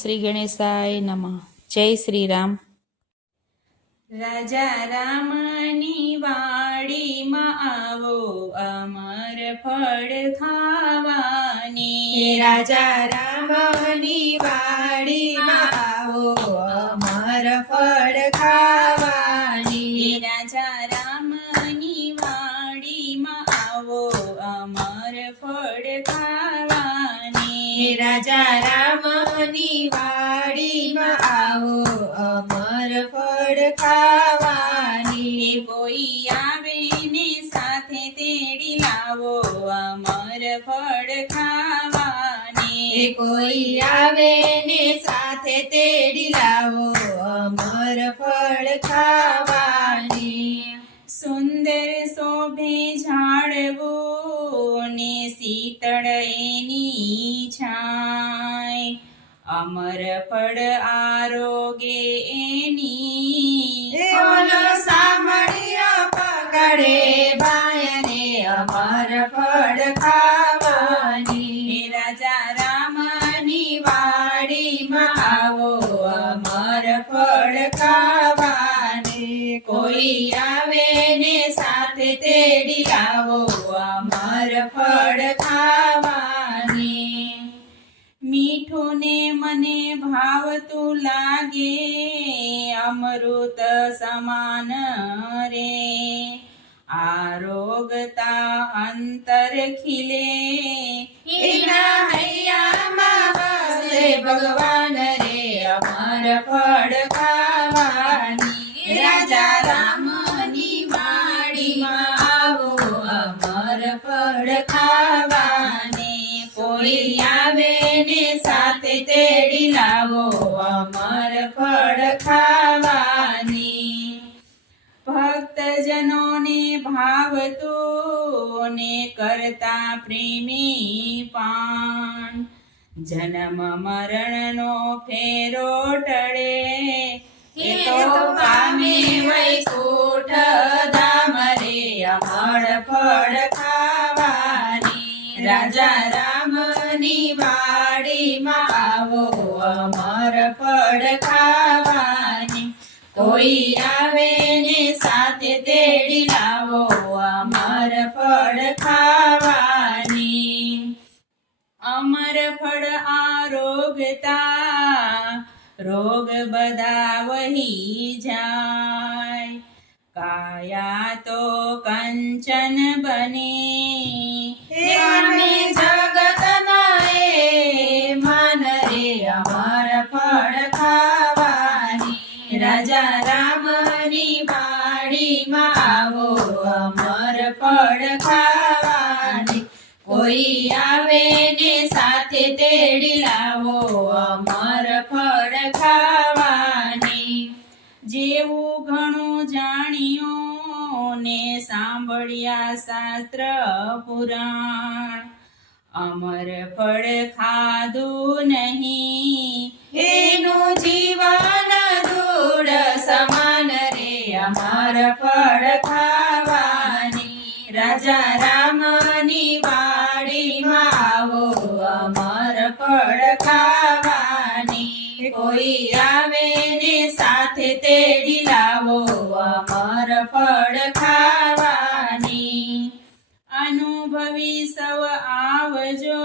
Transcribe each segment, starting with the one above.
શ્રી ગણેશાય નમઃ. જય શ્રી રામ. રાજા રામની વાડીમાં આવો અમર ફળ ખાવાની. રાજા રામની વાડીમાં આવો અમર ફળ ખાવાની. રાજા રામની વાડીમાં આવો અમર ફળ ખાવાની. રાજા રામની વાડીમાં આવો અમર ફળ ખાવાની. કોઈ આવે ને સાથે તેડી લાવો અમર ફળ ખાવાની. કોઈ આવે ને સાથે તેડી લાવો અમર ફળ ખાવાની. સુંદર શોભે ઝાડવું ને શીતળ એની છાય. અમર ફળ આરોગે એની. ઓલો સાંભળ્યો પકડે બાયને અમર ફળ ખાવાની. રાજા રામની વાડીમાં આવો અમર ફળ ખાવાની. કોઈ આવે ને સાથે તેડી લાવો અમર ફળ ખાવાની. મીઠું ને મને ભાવતું લાગે અમૃત સમાન રે. આરોગતા અંતર ખીલે એના હૈયામાં વસે ભગવાન રે અમર ફળ ખાવાની. રાજા રામની વાડીમાં આવો અમર ફળ ખાવાની. કોઈ આવે ને સાથે તેડી લાવો અમર ફળ ખાવાની. ભક્તજનોને ભાવતું ને કરતા પ્રેમી પાન. જન્મ મરણનો ફેરો ટળે એ તો પામે વૈકુંઠ ધામ રે અમર ફળ ખાવાની. રાજા રામની વાડીમાં આવો અમર ફળ ખાવાની. કોઈ આવે ને સાથે તેડી લાવો અમર ફળ ખાવાની. અમર ફળ આરોગતા રોગ બધા વહી જાય. કાયા તો કંચન બને અમે જગતના એ માન રે અમર ફળ ખાવાની. રાજા રામની વાડીમાં આવો અમર ફળ ખાવાની. કોઈ આવે ને સાથે તેડી લાવો અમર ફળ ખાવાની. જેવું ઘણું જાણ્યું ને સાંભળ્યા શાસ્ત્ર પુરાણ. અમર ફળ ખાધું નહીં એનું જીવન ધૂળ સમાન રે અમર ફળ ખાવાની. રાજા રામની વાડીમાં આવો અમર ફળ ખાવાની. કોઈ આવે ને સાથે તેડી લાવો અમર ફળ ખાવાની. અનુભવી સૌ આવજો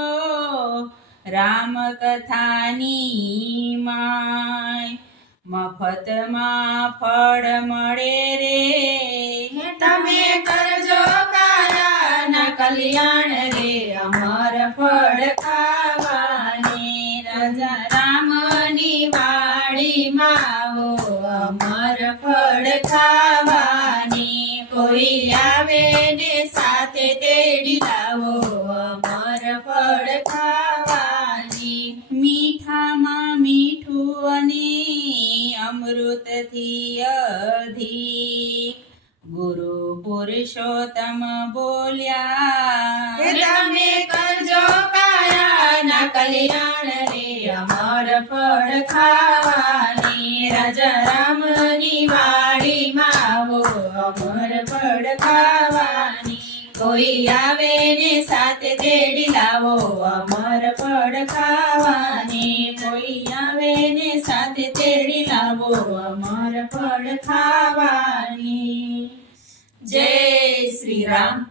રામ કથાની માય. મફતમાં ફળ મળે રે તમે કરજો કાયાના કલ્યાણ રે અમર ફળ ખાવાની. રાજા રામની વાડીમાં આવો અમર ફળ ખાવાની. કોઈ આવે ને સાથે તેડી લાવો અમર ફળ ખાવાની. મીઠામાં મીઠું અને અમૃતથી અધિક ગુરુ પુરુષોત્તમ બોલ્યા. તમે કરજો કાયાના કલ્યાણ રે અમર ફળ ખાવાની. રાજા રામની વાડીમાં આવો અમર ફળ ખાવાની. કોઈ આવે ને સાથે તેડી લાવો અમર ફળ ખાવાની. કોઈ આવે અમર ફળ ખાવાની. જય શ્રી રામ.